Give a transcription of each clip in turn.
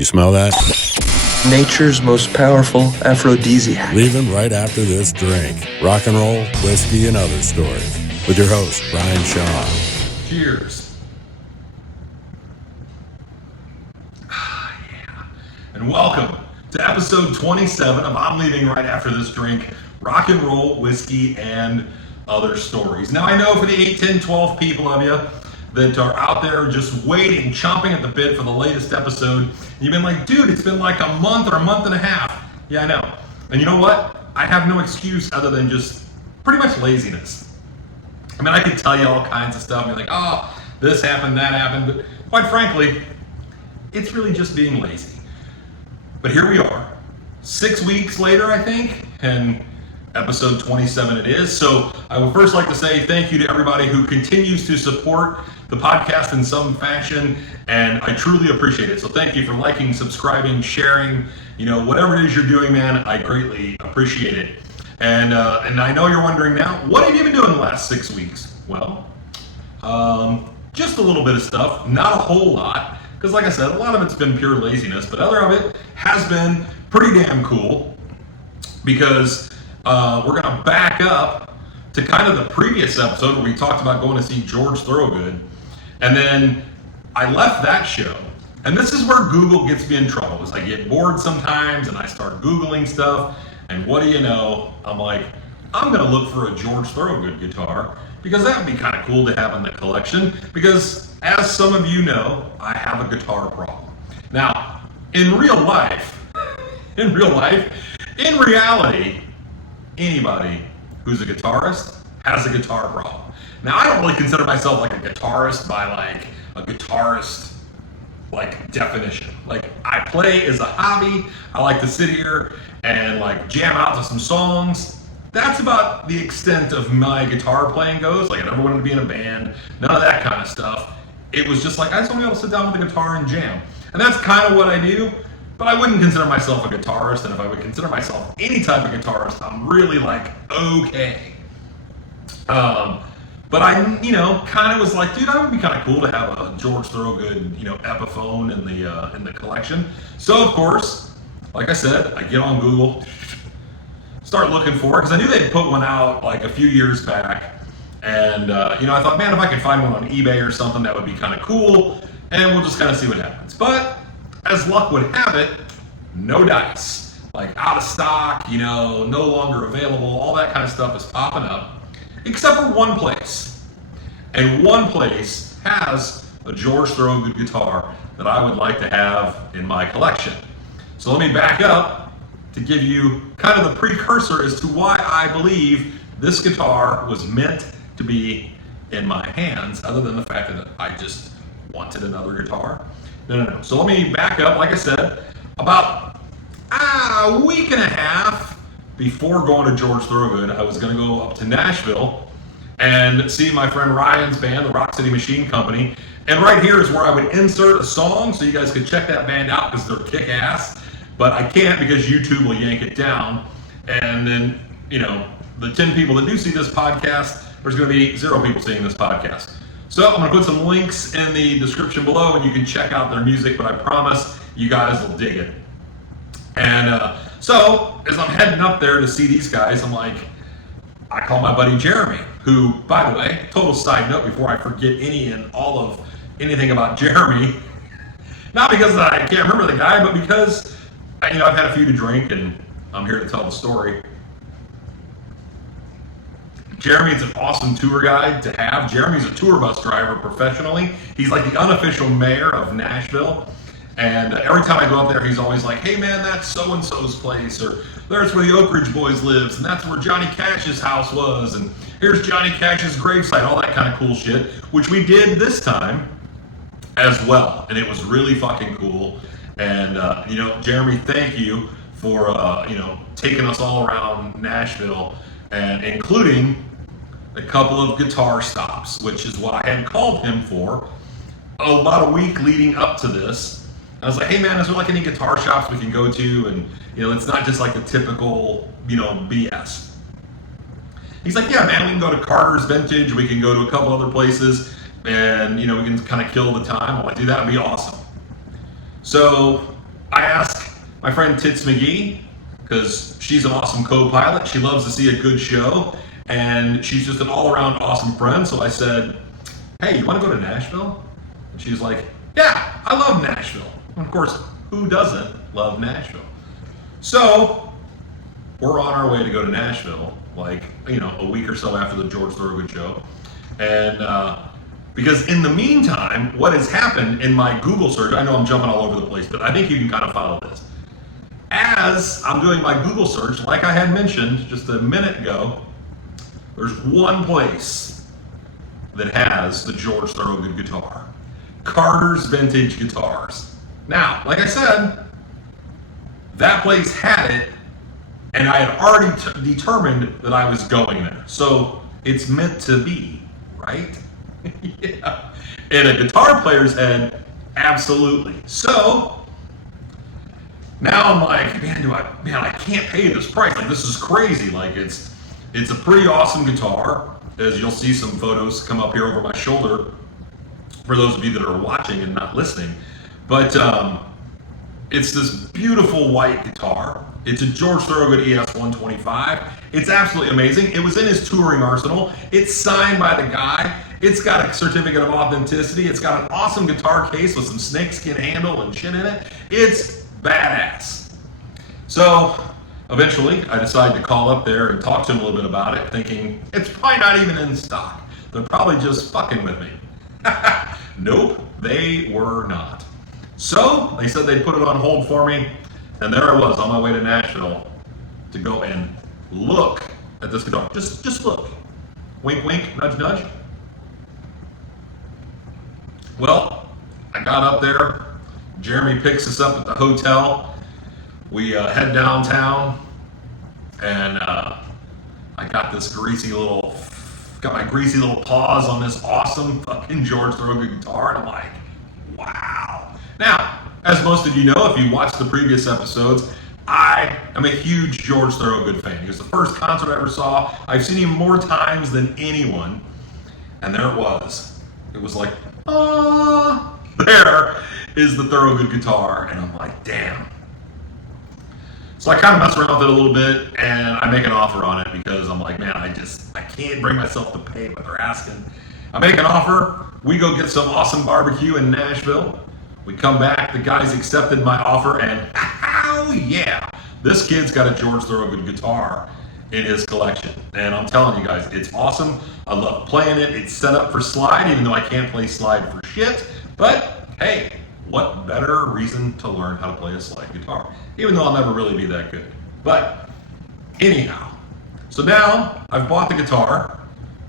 You smell that? Nature's most powerful aphrodisiac. Leaving right after this drink. Rock and roll, whiskey, and other stories. With your host, Brian Shaw. Cheers. Yeah. And welcome to episode 27 of I'm Leaving Right After This Drink. Rock and roll, whiskey, and other stories. Now I know for the 8, 10, 12 people of you that are out there just waiting, chomping at the bit for the latest episode. You've been like, dude, it's been like a month or a month and a half. Yeah, I know. And you know what? I have no excuse other than just pretty much laziness. I mean, I could tell you all kinds of stuff and be like, oh, this happened, that happened. But quite frankly, it's really just being lazy. But here we are, 6 weeks later, I think, and episode 27 it is. So I would first like to say thank you to everybody who continues to support the podcast in some fashion, and I truly appreciate it. So thank you for liking, subscribing, sharing, whatever it is you're doing, man, I greatly appreciate it. And I know you're wondering now, what have you been doing the last 6 weeks? Well, just a little bit of stuff, not a whole lot, because like I said, a lot of it's been pure laziness, but other of it has been pretty damn cool, because we're going to back up to kind of the previous episode where we talked about going to see George Thorogood. And then I left that show. And this is where Google gets me in trouble, is I get bored sometimes and I start Googling stuff. And what do you know? I'm like, I'm going to look for a George Thorogood guitar because that would be kind of cool to have in the collection. Because as some of you know, I have a guitar problem. Now, in reality, anybody who's a guitarist has a guitar problem. Now, I don't really consider myself like a guitarist by like a guitarist like definition. Like, I play as a hobby. I like to sit here and like jam out to some songs. That's about the extent of my guitar playing goes. Like, I never wanted to be in a band, none of that kind of stuff. It was just like, I just want to be able to sit down with a guitar and jam. And that's kind of what I do. But I wouldn't consider myself a guitarist, and if I would consider myself any type of guitarist, I'm really like, okay. But I, kind of was like, dude, that would be kind of cool to have a George Thorogood, Epiphone in the collection. So of course, like I said, I get on Google, start looking for it, because I knew they'd put one out like a few years back. And, I thought, man, if I could find one on eBay or something, that would be kind of cool. And we'll just kind of see what happens. But as luck would have it, no dice. Like, out of stock, no longer available, all that kind of stuff is popping up. Except for one place. And one place has a George Thorogood guitar that I would like to have in my collection. So let me back up to give you kind of the precursor as to why I believe this guitar was meant to be in my hands, other than the fact that I just wanted another guitar. No. So let me back up. Like I said, about a week and a half before going to George Thorogood, I was going to go up to Nashville and see my friend Ryan's band, the Rock City Machine Company. And right here is where I would insert a song so you guys could check that band out because they're kick-ass. But I can't because YouTube will yank it down. And then, the 10 people that do see this podcast, there's going to be 0 people seeing this podcast. So I'm going to put some links in the description below and you can check out their music, but I promise you guys will dig it. And so as I'm heading up there to see these guys, I'm like, I call my buddy Jeremy, who, by the way, total side note before I forget any and all of anything about Jeremy, not because I can't remember the guy, but because, I've had a few to drink and I'm here to tell the story. Jeremy's an awesome tour guide to have. Jeremy's a tour bus driver professionally. He's like the unofficial mayor of Nashville. And every time I go up there, he's always like, hey man, that's so-and-so's place, or there's where the Oak Ridge Boys lives, and that's where Johnny Cash's house was, and here's Johnny Cash's gravesite, all that kind of cool shit, which we did this time as well. And it was really fucking cool. And, Jeremy, thank you for, taking us all around Nashville, and including a couple of guitar stops, which is what I had called him for about a week leading up to this. I was like, hey man, is there like any guitar shops we can go to? And, it's not just like the typical, BS. He's like, yeah man, we can go to Carter's Vintage, we can go to a couple other places, and, we can kind of kill the time. I'm like, dude, that would be awesome. So I asked my friend Tits McGee, because she's an awesome co-pilot. She loves to see a good show, and she's just an all-around awesome friend. So I said, hey, you want to go to Nashville? And she's like, yeah, I love Nashville. And of course, who doesn't love Nashville? So we're on our way to go to Nashville, like, a week or so after the George Thorogood show. And because in the meantime, what has happened in my Google search, I know I'm jumping all over the place, but I think you can kind of follow this. As I'm doing my Google search, like I had mentioned just a minute ago, there's one place that has the George Thorogood guitar. Carter's Vintage Guitars. Now, like I said, that place had it, and I had already determined that I was going there. So it's meant to be, right? Yeah. In a guitar player's head, absolutely. So now I'm like, man, I can't pay this price. Like, this is crazy. Like, it's a pretty awesome guitar. As you'll see some photos come up here over my shoulder for those of you that are watching and not listening. But it's this beautiful white guitar. It's a George Thorogood ES 125. It's absolutely amazing. It was in his touring arsenal. It's signed by the guy. It's got a certificate of authenticity. It's got an awesome guitar case with some snakeskin handle and shit in it. It's badass. So eventually I decided to call up there and talk to him a little bit about it, thinking it's probably not even in stock. They're probably just fucking with me. Nope, they were not. So they said they'd put it on hold for me, and there I was on my way to Nashville to go and look at this guitar. Just look. Wink, wink, nudge, nudge. Well, I got up there. Jeremy picks us up at the hotel. We head downtown, and I got my greasy little paws on this awesome fucking George Thorogood guitar, and I'm like, wow. Now, as most of you know, if you watched the previous episodes, I am a huge George Thorogood fan. He was the first concert I ever saw. I've seen him more times than anyone, and there it was. It was like, there is the Thorogood guitar, and I'm like, damn. So I kind of mess around with it a little bit, and I make an offer on it because I'm like, man, I can't bring myself to pay what they're asking. I make an offer. We go get some awesome barbecue in Nashville. We come back. The guys accepted my offer, and oh yeah, this kid's got a George Thorogood guitar in his collection. And I'm telling you guys, it's awesome. I love playing it. It's set up for slide, even though I can't play slide for shit. But hey, what better reason to learn how to play a slide guitar? Even though I'll never really be that good. But anyhow, so now I've bought the guitar.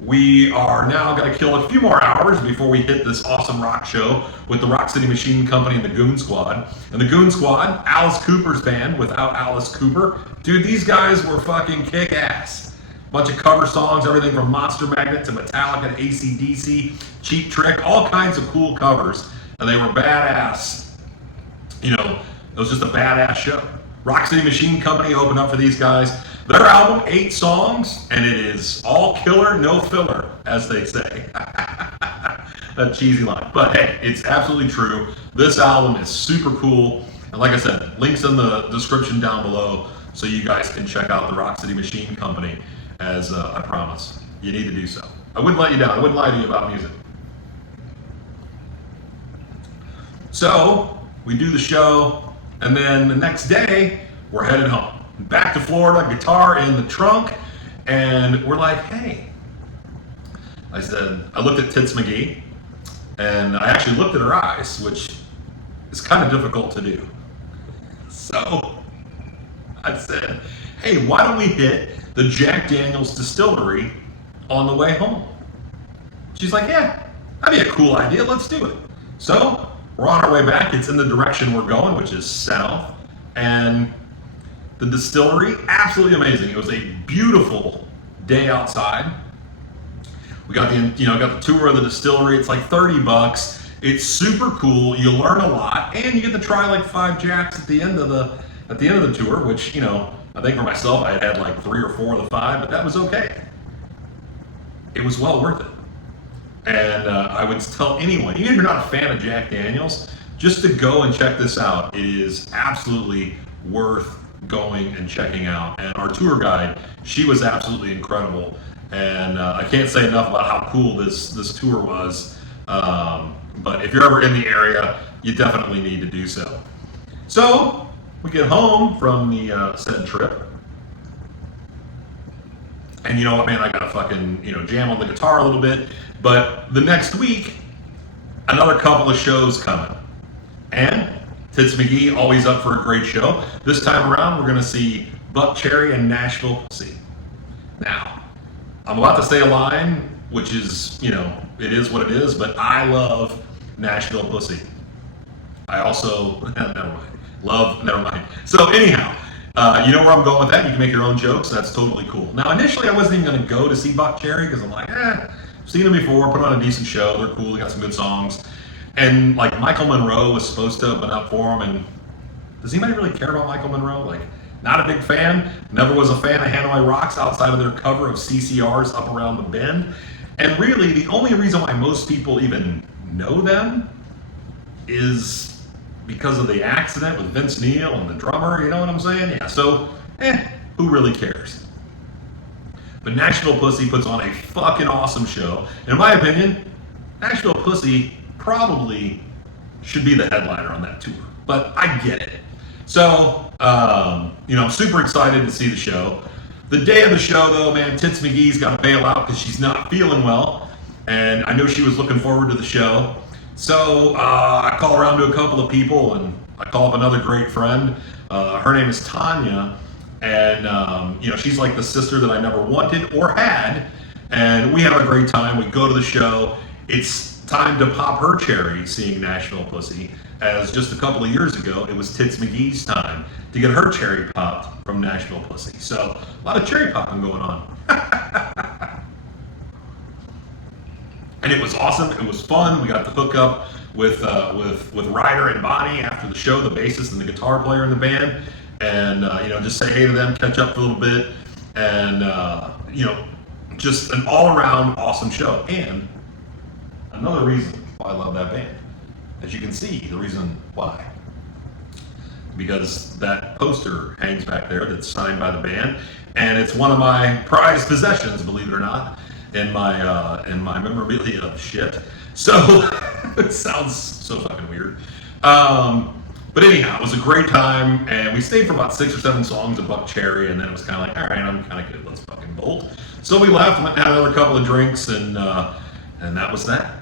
We are now going to kill a few more hours before we hit this awesome rock show with the Rock City Machine Company and the Goon Squad. And the Goon Squad, Alice Cooper's band without Alice Cooper. Dude, these guys were fucking kick-ass. Bunch of cover songs, everything from Monster Magnet to Metallica to AC/DC, Cheap Trick, all kinds of cool covers. And they were badass. It was just a badass show. Rock City Machine Company opened up for these guys. Their album, 8 songs, and it is all killer, no filler, as they say. That cheesy line. But hey, it's absolutely true. This album is super cool. And like I said, links in the description down below so you guys can check out the Rock City Machine Company, as I promise. You need to do so. I wouldn't let you down. I wouldn't lie to you about music. So we do the show, and then the next day, we're headed home. Back to Florida, guitar in the trunk, and we're like, hey. I looked at Tits McGee, and I actually looked at her eyes, which is kind of difficult to do. So I said, hey, why don't we hit the Jack Daniel's distillery on the way home? She's like, yeah, that'd be a cool idea. Let's do it. So we're on our way back. It's in the direction we're going, which is south. And the distillery, absolutely amazing. It was a beautiful day outside. We got the tour of the distillery. It's like $30. It's super cool. You learn a lot, and you get to try like 5 Jacks at the end of the tour, which I think for myself I had like 3 or 4 of the 5, but that was okay. It was well worth it. And I would tell anyone, even if you're not a fan of Jack Daniels, just to go and check this out, it is absolutely worth going and checking out. And our tour guide, she was absolutely incredible. And I can't say enough about how cool this tour was. But if you're ever in the area, you definitely need to do so. So we get home from the said trip. And you know what, man, I gotta fucking, jam on the guitar a little bit. But the next week, another couple of shows coming. And Tits McGee, always up for a great show. This time around, we're gonna see Buck Cherry and Nashville Pussy. Now, I'm about to say a line, which is, it is what it is, but I love Nashville Pussy. I also, never mind. So anyhow, you know where I'm going with that. You can make your own jokes. That's totally cool. Now, initially, I wasn't even going to go to see Buck Cherry because I'm like, I've seen them before, put on a decent show. They're cool. They got some good songs. And like Michael Monroe was supposed to open up for them. And does anybody really care about Michael Monroe? Like, not a big fan. Never was a fan of Hanoi Rocks outside of their cover of CCR's Up Around the Bend. And really, the only reason why most people even know them is because of the accident with Vince Neil and the drummer, you know what I'm saying? Yeah, so, who really cares? But Nashville Pussy puts on a fucking awesome show. And in my opinion, Nashville Pussy probably should be the headliner on that tour. But I get it. So, I'm super excited to see the show. The day of the show, though, man, Tits McGee's got to bail out because she's not feeling well. And I know she was looking forward to the show. So I call around to a couple of people, and I call up another great friend. Her name is Tanya, and she's like the sister that I never wanted or had. And we have a great time. We go to the show. It's time to pop her cherry seeing Nashville Pussy, as just a couple of years ago, it was Tits McGee's time to get her cherry popped from Nashville Pussy. So a lot of cherry popping going on. And it was awesome. It was fun. We got to hook up with Ryder and Bonnie after the show, the bassist and the guitar player in the band, and just say hey to them, catch up for a little bit, and just an all-around awesome show. And another reason why I love that band, as you can see, the reason why, because that poster hangs back there that's signed by the band, and it's one of my prized possessions, believe it or not. In my memorabilia of shit. So it sounds so fucking weird. But anyhow, it was a great time, and we stayed for about 6 or 7 songs of Buck Cherry, and then it was kind of like, all right, I'm kind of good, let's fucking bolt. So we left, went and had another couple of drinks, and that was that.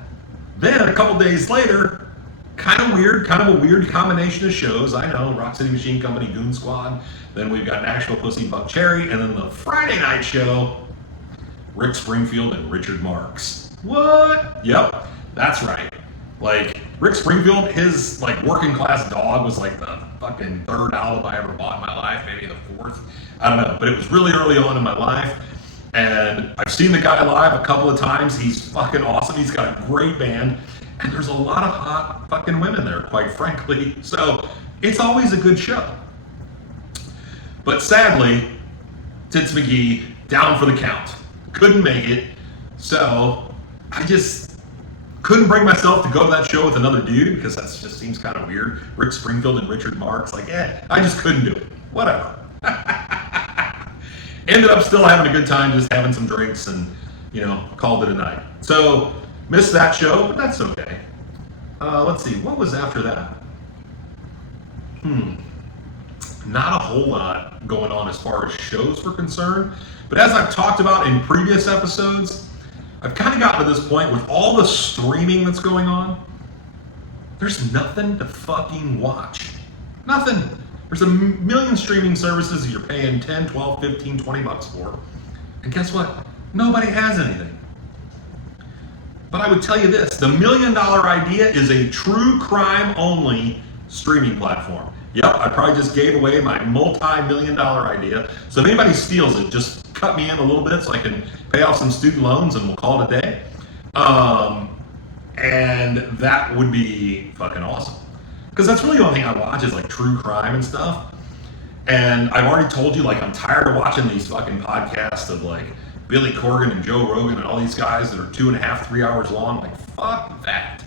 Then a couple days later, kind of a weird combination of shows. I know, Rock City Machine Company, Goon Squad. Then we've got Nashville Pussy, Buck Cherry, and then the Friday night show, Rick Springfield and Richard Marx. What? Yep, that's right. Like, Rick Springfield, his working class dog was like the fucking 3rd album I ever bought in my life, maybe the 4th. I don't know, but it was really early on in my life. And I've seen the guy live a couple of times. He's fucking awesome. He's got a great band. And there's a lot of hot fucking women there, quite frankly. So it's always a good show. But sadly, Tits McGee down for the count. Couldn't make it, so I just couldn't bring myself to go to that show with another dude because that just seems kind of weird. Rick Springfield and Richard Marx, I just couldn't do it. Whatever. Ended up still having a good time, just having some drinks, and called it a night. So missed that show, but that's okay. Let's see, what was after that? Not a whole lot going on as far as shows were concerned. But as I've talked about in previous episodes, I've kind of gotten to this point with all the streaming that's going on. There's nothing to fucking watch. Nothing. There's a million streaming services you're paying 10, 12, 15, 20 bucks for. And guess what? Nobody has anything. But I would tell you this, the $1 Million Idea is a true crime only streaming platform. Yep, I probably just gave away my multi-million-dollar idea. So if anybody steals it, just cut me in a little bit so I can pay off some student loans and we'll call it a day. And that would be fucking awesome. Because that's really the only thing I watch is true crime and stuff. And I've already told you, I'm tired of watching these fucking podcasts of Billy Corgan and Joe Rogan and all these guys that are 2.5, 3 hours long. Fuck that.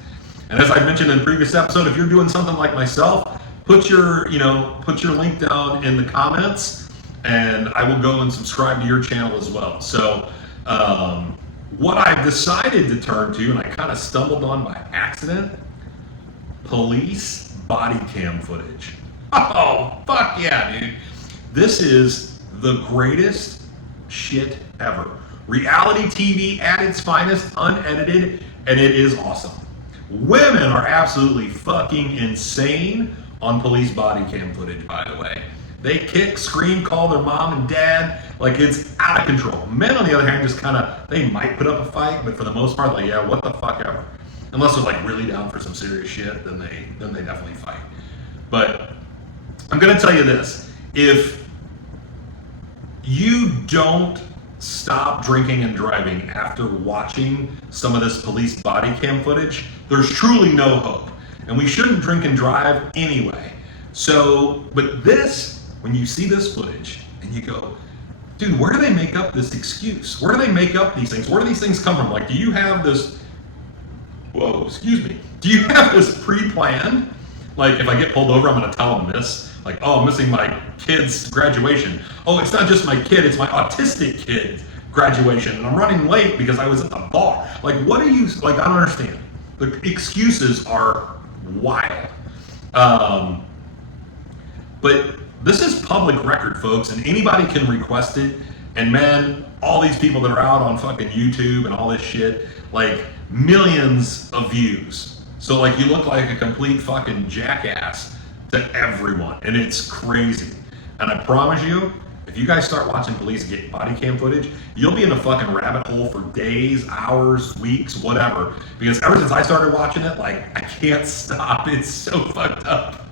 And as I mentioned in the previous episode, if you're doing something like myself, put your link down in the comments, and I will go and subscribe to your channel as well. So what I've decided to turn to, and I kind of stumbled on by accident, police body cam footage. Oh, fuck yeah, dude. This is the greatest shit ever. Reality TV at its finest, unedited, and it is awesome. Women are absolutely fucking insane on police body cam footage, by the way. They kick, scream, call their mom and dad like it's out of control. Men, on the other hand, just kind of, they might put up a fight, but for the most part, like, yeah, what the fuck ever. Unless they're like really down for some serious shit, then they definitely fight. But I'm gonna tell you this: if you don't stop drinking and driving after watching some of this police body cam footage, there's truly no hope. And we shouldn't drink and drive anyway. So, but this, when you see this footage and you go, dude, where do they make up this excuse? Where do they make up these things? Where do these things come from? Like, do you have this, whoa, excuse me. Do you have this pre-planned? Like, if I get pulled over, I'm gonna tell them this. Like, oh, I'm missing my kid's graduation. Oh, it's not just my kid, it's my autistic kid's graduation. And I'm running late because I was at the bar. Like, what are you, like, I don't understand. The excuses are wild. But this is public record, folks, and anybody can request it. And man, all these people that are out on fucking YouTube and all this shit, like, millions of views. So, like, you look like a complete fucking jackass to everyone, and it's crazy. And I promise you, if you guys start watching police get body cam footage, you'll be in a fucking rabbit hole for days, hours, weeks, whatever. Because ever since I started watching it, like, I can't stop. It's so fucked up.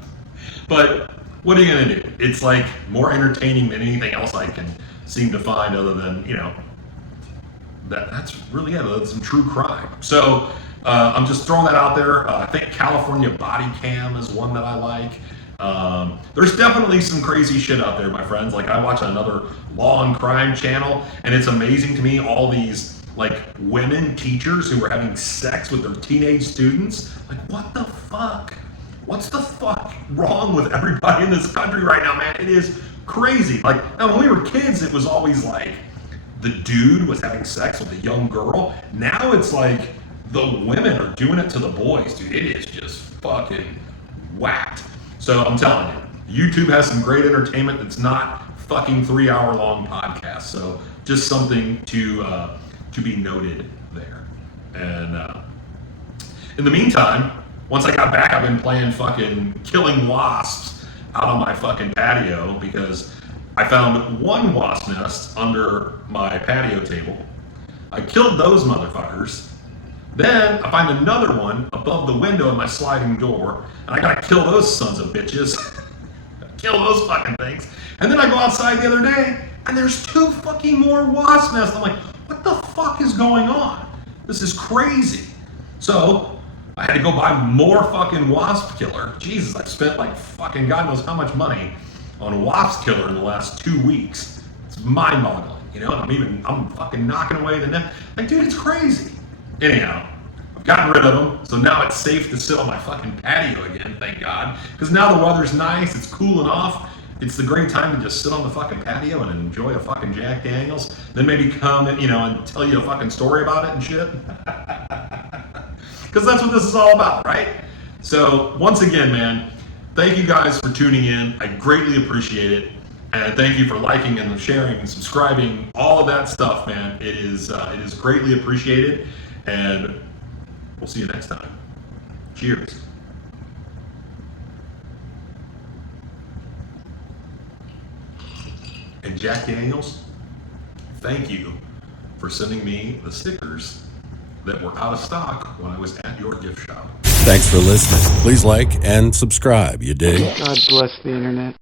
But what are you gonna do? It's like more entertaining than anything else I can seem to find, other than, you know, that's really it. That's some true crime. So I'm just throwing that out there. I think California Body Cam is one that I like. There's definitely some crazy shit out there, my friends. Like, I watch another law and crime channel, and it's amazing to me, all these like women teachers who are having sex with their teenage students. Like, what the fuck? What's the fuck wrong with everybody in this country right now, man? It is crazy. Like, now when we were kids, it was always like the dude was having sex with a young girl. Now it's like the women are doing it to the boys, dude. It is just fucking whacked. So I'm telling you, YouTube has some great entertainment that's not fucking 3-hour long podcasts. So just something to be noted there. And in the meantime, once I got back, I've been playing fucking killing wasps out on my fucking patio, because I found one wasp nest under my patio table. I killed those motherfuckers. Then I find another one above the window of my sliding door, and I gotta kill those sons of bitches. Kill those fucking things. And then I go outside the other day, and there's 2 fucking more wasp nests. I'm like, what the fuck is going on? This is crazy. So I had to go buy more fucking wasp killer. Jesus, I've spent like fucking God knows how much money on wasp killer in the last 2 weeks. It's mind-boggling, you know. I'm fucking knocking away the net. Like, dude, it's crazy. Anyhow, I've gotten rid of them, so now it's safe to sit on my fucking patio again, thank God. Because now the weather's nice, it's cooling off. It's the great time to just sit on the fucking patio and enjoy a fucking Jack Daniels. Then maybe come and, you know, and tell you a fucking story about it and shit. Because that's what this is all about, right? So, once again, man, thank you guys for tuning in. I greatly appreciate it. And thank you for liking and sharing and subscribing, all of that stuff, man. It is greatly appreciated. And we'll see you next time. Cheers. And Jack Daniels, thank you for sending me the stickers that were out of stock when I was at your gift shop. Thanks for listening. Please like and subscribe. You dig? God bless the internet.